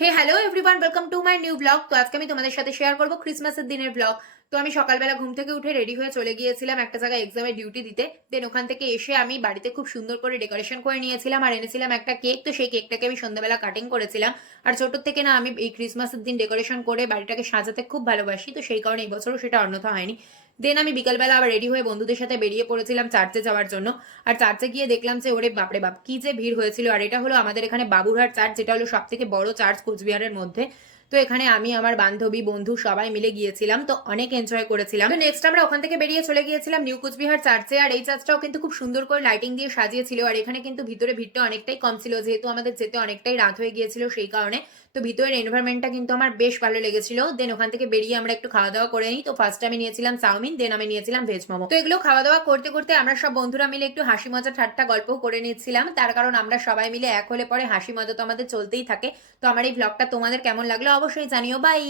Hey hello everyone, welcome to my new blog. তো আজকে আমি তোমাদের সাথে শেয়ার করবো ক্রিসমাসের দিনের ব্লগ। তো আমি সকালবেলা ঘুম থেকে উঠে রেডি হয়ে চলে গিয়েছিলাম একটা জায়গায় এক্সামের ডিউটি দিতে। দেন ওখান থেকে এসে আমি বাড়িতে খুব সুন্দর করে ডেকোরেশন করে নিয়েছিলাম আর এনেছিলাম একটা কেক। তো সেই কেকটাকে আমি সন্ধ্যাবেলা কাটিং করেছিলাম। আর ছোটোর থেকে না আমি এই ক্রিসমাসের দিন ডেকোরেশন করে বাড়িটাকে সাজাতে খুব ভালোবাসি, তো সেই কারণে এই বছরও সেটা অন্যথা হয়নি। দেন আমি বিকালবেলা আবার রেডি হয়ে বন্ধুদের সাথে বেরিয়ে পড়েছিলাম চার্চে যাওয়ার জন্য। আর চার্চে গিয়ে দেখলাম যে ওরে বাপরে বাপ কি যে ভিড় হয়েছিল। আর এটা হলো আমাদের এখানে বাবুরহাট চার্চ, যেটা হলো সব থেকে বড় চার্চ কোচবিহারের মধ্যে। তো এখানে আমি আমার বান্ধবী বন্ধু সবাই মিলে গিয়েছিলাম, তো অনেক এনজয় করেছিলাম। তো নেক্সট আমরা ওখান থেকে বেরিয়ে চলে গিয়েছিলাম নিউ কোচবিহার চার্চে। আর এই চার্চটাও কিন্তু খুব সুন্দর করে লাইটিং দিয়ে সাজিয়েছিল। আর এখানে কিন্তু ভিতরে ভিড়টা অনেকটাই কম ছিল, যেহেতু আমাদের যেতে অনেকটাই রাত হয়ে গিয়েছিল সেই কারণে। তো ভিতরের এনভায়রনমেন্টটা কিন্তু আমার বেশ ভালো লেগেছিল। দেন ওখান থেকে বেরিয়ে আমরা একটু খাওয়া দাওয়া করে নিই। তো ফার্স্ট আমি নিয়েছিলাম চাউমিন, দেন আমি নিয়েছিলাম ভেজ মোমো। তো এগুলো খাওয়া দাওয়া করতে করতে আমরা সব বন্ধুরা মিলে একটু হাসি মজা ঠাট্টা গল্প করে নিচ্ছিলাম, তার কারণ আমরা সবাই মিলে এক হলে পরে হাসি মজা তো আমাদের চলতেই থাকে। তো আমার এই ব্লগটা তোমাদের কেমন লাগলো অবশ্যই জানিও। বাই।